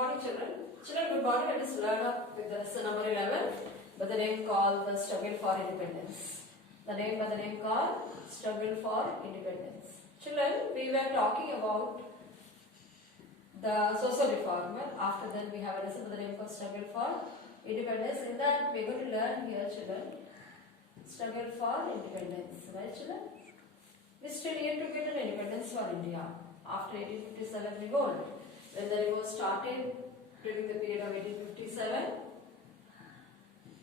morning, children. Children, good morning. Let us learn up with the lesson number 11 by the name called the struggle for independence. The name called struggle for independence. Children, we were talking about the social reformer. After that, we have a lesson by the name called struggle for independence. In that, we are going to learn here, children, struggle for independence. Right, children? We still need to get an independence for India after 1857 revolt. When the revolt started during the period of 1857,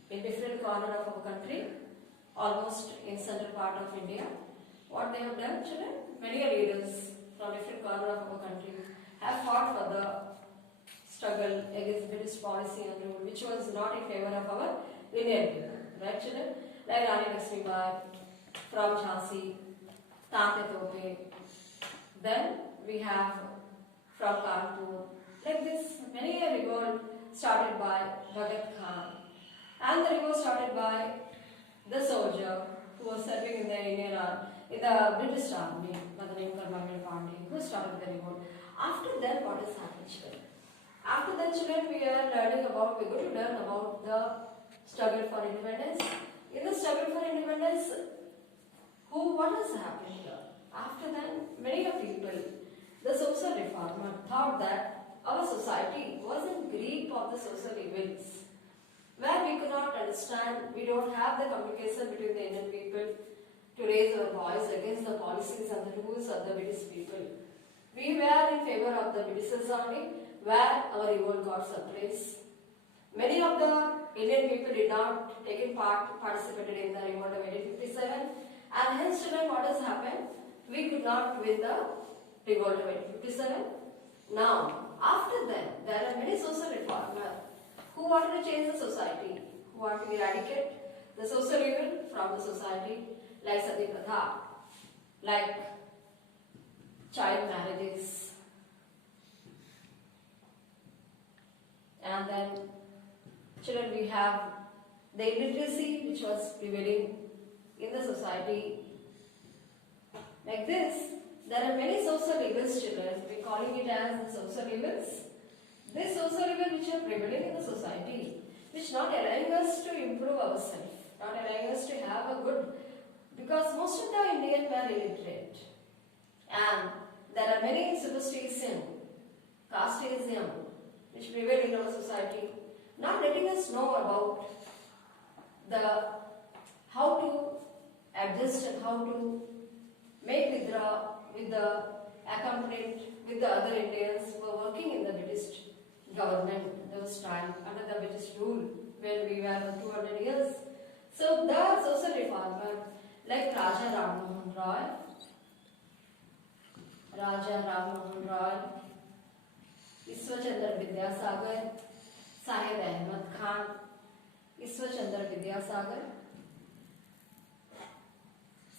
in different corner of our country, almost in central part of India, what they have done, children? Many leaders from different corner of our country have fought for the struggle against British policy and rule, which was not in favor of our Indian people. Right, children? Like Rani Lakshmibai from Jhansi, Tante Tope. Then we have from Kanpur. Like this, many a revolt started by Bhagat Khan, and the revolt started by the soldier who was serving in the British army by the name Karmamir Pandey, who started the revolt. After that, what has happened, children? After that, children, we're going to learn about the struggle for independence. In the struggle for independence, what has happened here? After that, many of people, the social reformer, thought that our society was in grip of the social evils, where we could not understand, we don't have the communication between the Indian people to raise our voice against the policies and the rules of the British people. We were in favor of the British army, where our revolt got suppressed. Many of the Indian people did not participated in the revolt of 1857, and hence, children, what has happened? We could not win the revolt of 1857. Now, after that, there are many social reformers who wanted to change the society, who want to eradicate the social evil from the society, like Sati Pratha, like child marriages, and then, children, we have the illiteracy which was prevailing in the society. Like this, there are many social evils, children. We are calling it as the social evils. These social evils which are prevailing in the society, which not allowing us to improve ourselves, not allowing us to have a good, because most of the Indians were illiterate, and there are many superstition, casteism, which prevail in our society, not letting us know about how to adjust and how to make with the accompanied with the other Indians who were working in the British government those time under the British rule when we were 200 years. So the social reformer like Raja Ram Mohan Roy, Ishwar Chandra Vidyasagar, Syed Ahmad Khan, Ishwar Chandra Vidyasagar,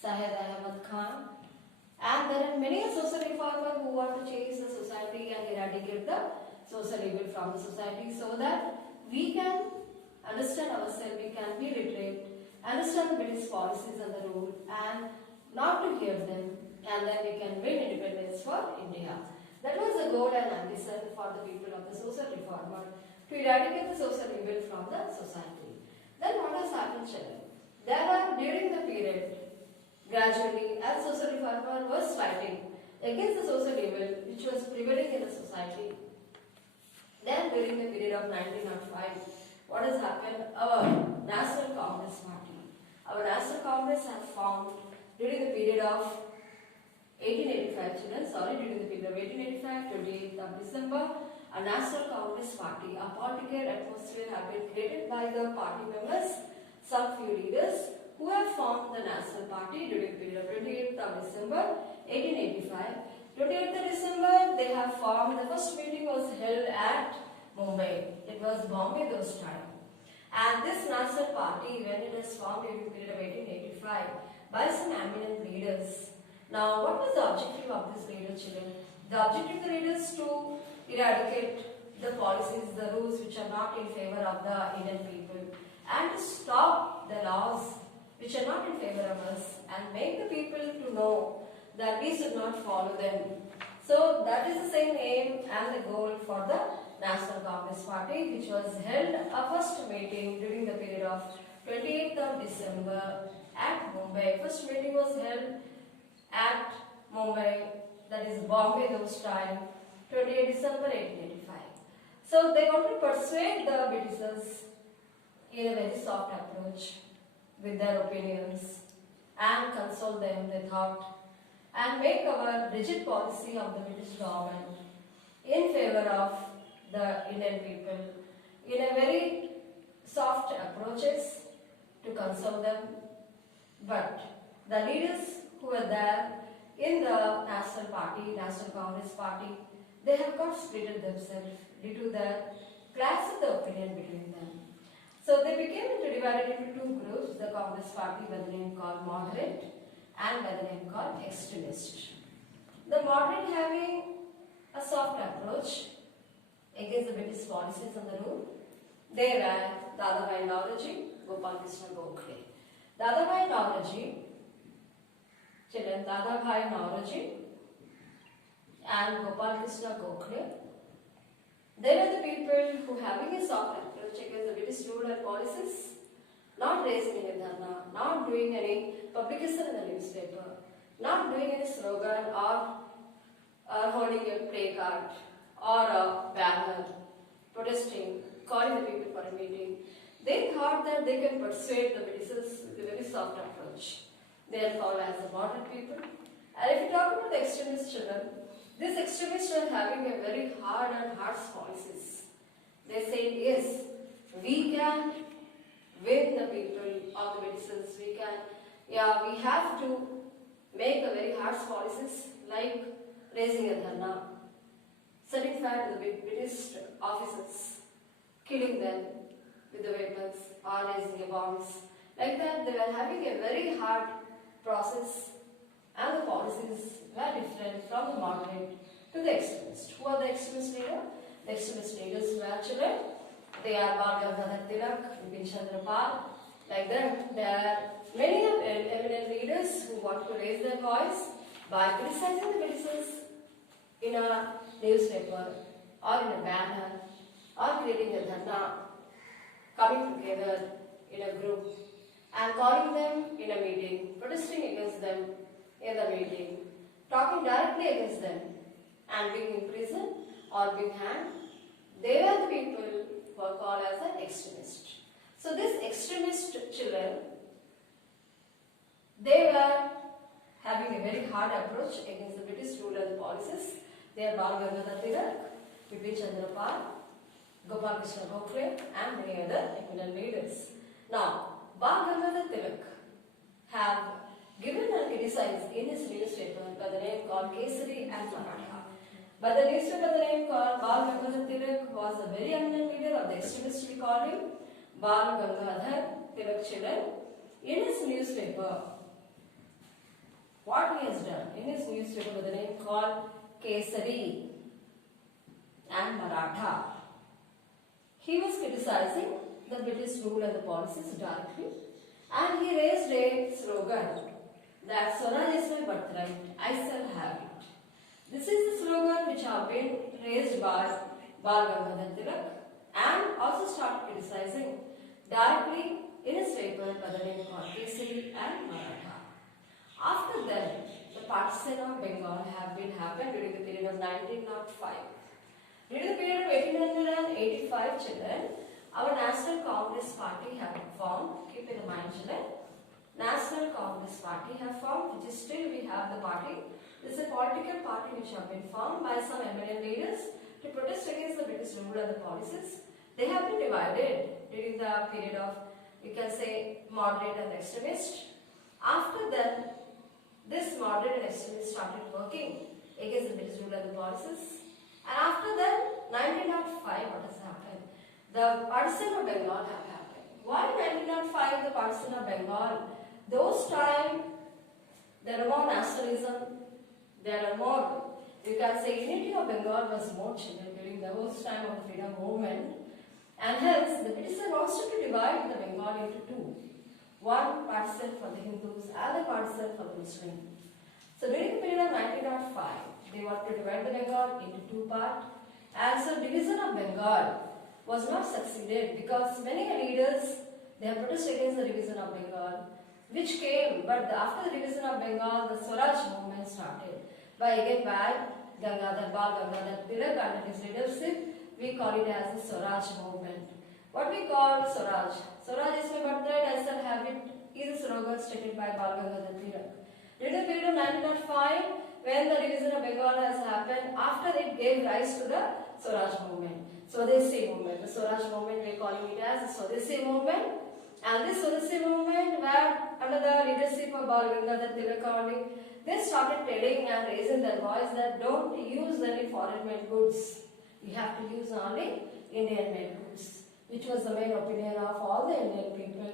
Syed Ahmad Khan, and there are many social reformers who want to change the society and eradicate the social evil from the society so that we can understand ourselves, we can be literate, understand the British policies and the rule, and not to hear them, and then we can win independence for India. That was the goal and ambition for the people of the social reformer, to eradicate the social evil from the society. Then what has happened, children? During the period, gradually, as social reformer was fighting against the social evil which was prevailing in the society, then during the period of 1905, what has happened? Our National Congress Party. Our National Congress has formed during the period of 1885, during the period of 1885, 28th of December, a National Congress Party, a political atmosphere have been created by the party members, some few leaders who have formed the National Party during the period of 28th of December, 1885. 28th of December, they have formed, the first meeting was held at Mumbai. It was Bombay those time. And this National Party, when it was formed during the period of 1885 by some eminent leaders. Now, what was the objective of this leaders, children? The objective of the leaders to eradicate the policies, the rules which are not in favor of the Indian people, and to stop the laws which are not in favor of us, and make the people to know that we should not follow them. So that is the same aim and the goal for the National Congress Party, which was held a first meeting during the period of 28th of December at Mumbai. First meeting was held at Mumbai, that is Bombay those time, 28 December 1885. So they want to persuade the Britishers in a very soft approach with their opinions and console them, they thought, and make our rigid policy of the British government in favor of the Indian people in a very soft approaches to console them. But the leaders who were there in the National Party, National Congress Party, they have got split themselves due to the clash of the opinion between them. So they became divided into two groups, the Congress Party by the name called Moderate and by the name called Extremist. The Moderate having a soft approach against the British policies on the rule. They were Dadabhai Naoroji, Gopal Krishna Gokhale. Dadabhai Naoroji, children Dadabhai Naoroji and Gopal Krishna Gokhale, they were the people who having a soft approach against the British rule and policies, not raising any dharna, not doing any publication in the newspaper, not doing any slogan or holding a placard or a banner protesting, calling the people for a meeting. They thought that they can persuade the Britishers with a very soft approach. They are called as the moderate people. And if you talk about the extremist children, these extremists are having a very hard and harsh policies. They say, yes, we can win the people of the Britishers. We have to make a very harsh policies like raising a dharna, setting fire to the British officers, killing them with the weapons or raising the bombs. Like that, they were having a very hard process, and the policies were different from the moderate to the extremist. Who are the extremist leaders? The extremist leaders were children. They are Bal Gangadhar Tilak, Bipin Chandra Pal. Like that, there are many eminent leaders who want to raise their voice by criticizing the Britishers in a newspaper or in a banner or creating a dharna, coming together in a group and calling them in a meeting, protesting against them in the meeting, talking directly against them and being in prison or being hanged. They are the people who are called as an extremist. So these extremist children, they were having a very hard approach against the British rule and policies. They are Bal Gangadhar Tilak, Bipin Chandra Pal, Gopal Krishna Gokhale and many other eminent leaders. Now, Bal Gangadhar Tilak have given and criticized in his newspaper by the name called Kesari and Maratha. But the newspaper by the name called Bal Gangadhar Tilak was a very eminent leader of the extremists, we call him Bal Gangadhar Tilak children. In his newspaper, what he has done in his newspaper by the name called Kesari and Maratha, he was criticizing the British rule and the policies directly, and he raised a slogan that Swaraj is my birthright, I shall have it. This is the slogan which have been raised by Bal Gangadhar Tilak and also started criticizing directly in his paper by the name of Kesari and Maratha. After that, the partition of Bengal have been happened during the period of 1905. During the period of 1885, children, our National Congress Party have formed. Keep in mind, children, National Congress Party have formed, which is still we have the party. This is a political party which have been formed by some eminent leaders to protest against the British rule and the policies. They have been divided during the period of, we can say, moderate and extremist. After that, this moderate and extremist started working against the British rule and the policies. And after that, 1905, what has happened? The partition of Bengal have happened. Why 1905, the partition of Bengal? Those time, there are more nationalism, there are more, you can say, unity of Bengal was more children during the whole time of the freedom movement. And hence, the British wanted to divide the Bengal into two. One partition for the Hindus and a partition for the Muslims. So during the period of 1905, they wanted to divide the Bengal into two parts. And so division of Bengal Bengal was not succeeded because many leaders they have protested against the division of Bengal, which came, but after the division of Bengal, the Swaraj movement started by Gangadhar Tilak under his leadership. We call it as the Swaraj movement. What we call Swaraj? Swaraj is my birthright, I shall have it, is a slogan stated by Gangadhar Tilak. During the period of 1905, when the division of Bengal has happened, after it gave rise to the Swaraj movement, Swadeshi movement. The Swaraj movement we are calling it as the Swadeshi movement. And this Swadeshi movement, where under the leadership of Gangadhar Tilak only, they started telling and raising their voice that don't use any foreign made goods. You have to use only Indian made goods, which was the main opinion of all the Indian people.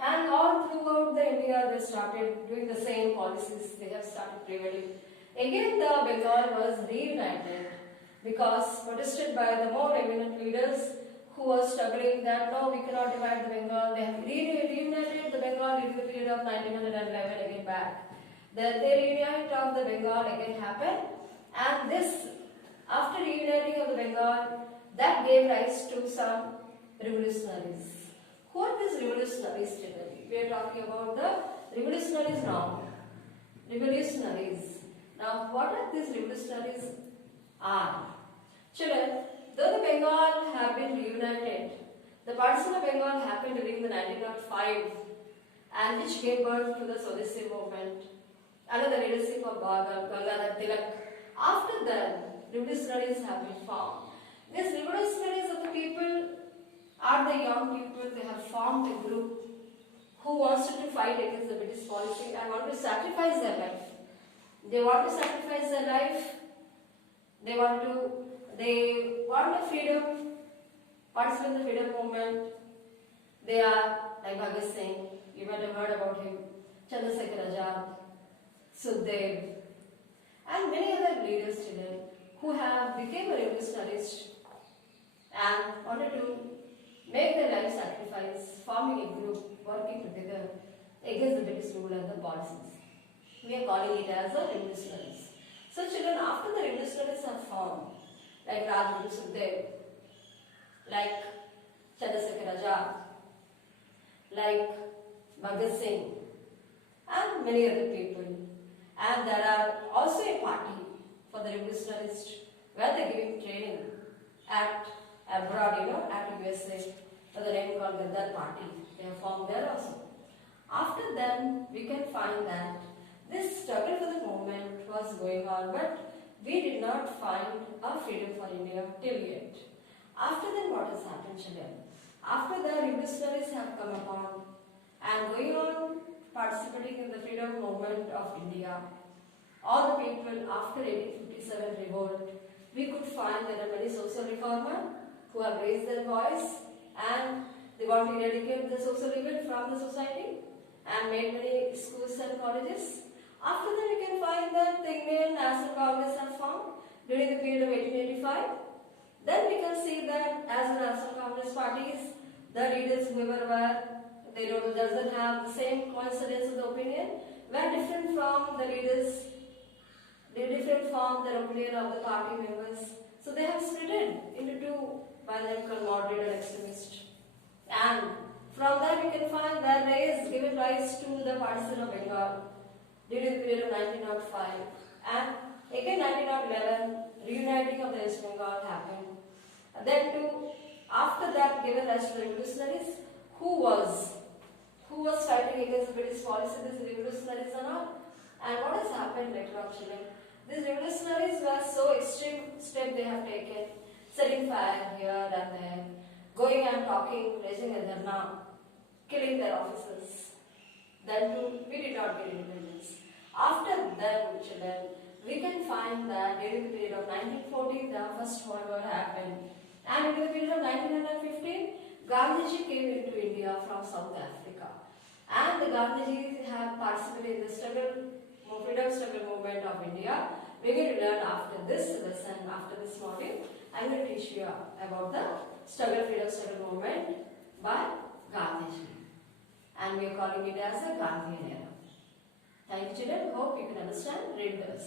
And all throughout the India, they started doing the same policies. They have started prevailing. Again, the Bengal was reunited because protested by the more eminent leaders who were struggling that no, we cannot divide the Bengal. They have reunited the Bengal in the period of 1911 again back. The reuniting of the Bengal again happened, and this, after reuniting of the Bengal, that gave rise to some revolutionaries. Who are these revolutionaries today? We are talking about the revolutionaries now. Revolutionaries. Now, what are these revolutionaries are? Children, though the Bengal have been reunited, the partition of Bengal happened during the 1905 and which gave birth to the Swadeshi movement under the leadership of Gangadhar Tilak. After that, revolutionaries have been formed. These revolutionaries of the people are the young people. They have formed a group who wants to fight against the British policy and want to sacrifice their life. They want to sacrifice their life. They want the freedom, participate in the freedom movement. They are like Bhagat Singh, you might have heard about him, Chandrasekhar Azad, Sukhdev, and many other leaders today who have become a revolutionaries and wanted to make their life sacrifice, forming a group, working together against the British rule and the policies. We are calling it as the revolutionaries. So children, after the revolutionaries are formed, like Rajguru Sukhdev, like Chandrasekhar Azad, like Bhagat Singh, and many other people. And there are also a party for the revolutionists where they are giving training at abroad, at USA, for the name called Gaddar Party. They have formed there also. After then, we can find that this struggle for the movement was going on, but we did not find a freedom for India till yet. After then, what has happened, children? After the revolutionaries have come upon and going on participating in the freedom movement of India, all the people after 1857 revolt, we could find there are many social reformers who have raised their voice and they want to eradicate the social evil from the society and made many schools and colleges. After that, we can find that the Indian National Congress has formed during the period of 1885. Then we can see that as the National Congress parties, the leaders whoever were, they doesn't have the same coincidence of the opinion, were different from the leaders, they different from the opinion of the party members. So they have split into two by them called moderate and extremist. And from that we can find that they is given rise to the partition of Bengal during the period of 1905. And again 1911, reuniting of the West Bengal happened. And then after that given rise to the revolutionaries who was fighting against the British policy, these revolutionaries are not. And what has happened later on, children? These revolutionaries were so extreme step they have taken, setting fire here and there, going and talking, raising a dharna, killing their officers. Then we did not get independence. After that, children, we can find that during the period of 1914, the First World War happened. And during the period of 1915, Gandhiji came into India from South Africa. And the Gandhiji have participated in the freedom struggle movement of India. We are going to learn after this lesson, after this module. I am going to teach you about the freedom struggle movement by Gandhiji. And we are calling it as a Gandhian era. Thank you, children. Hope you can understand. Read this.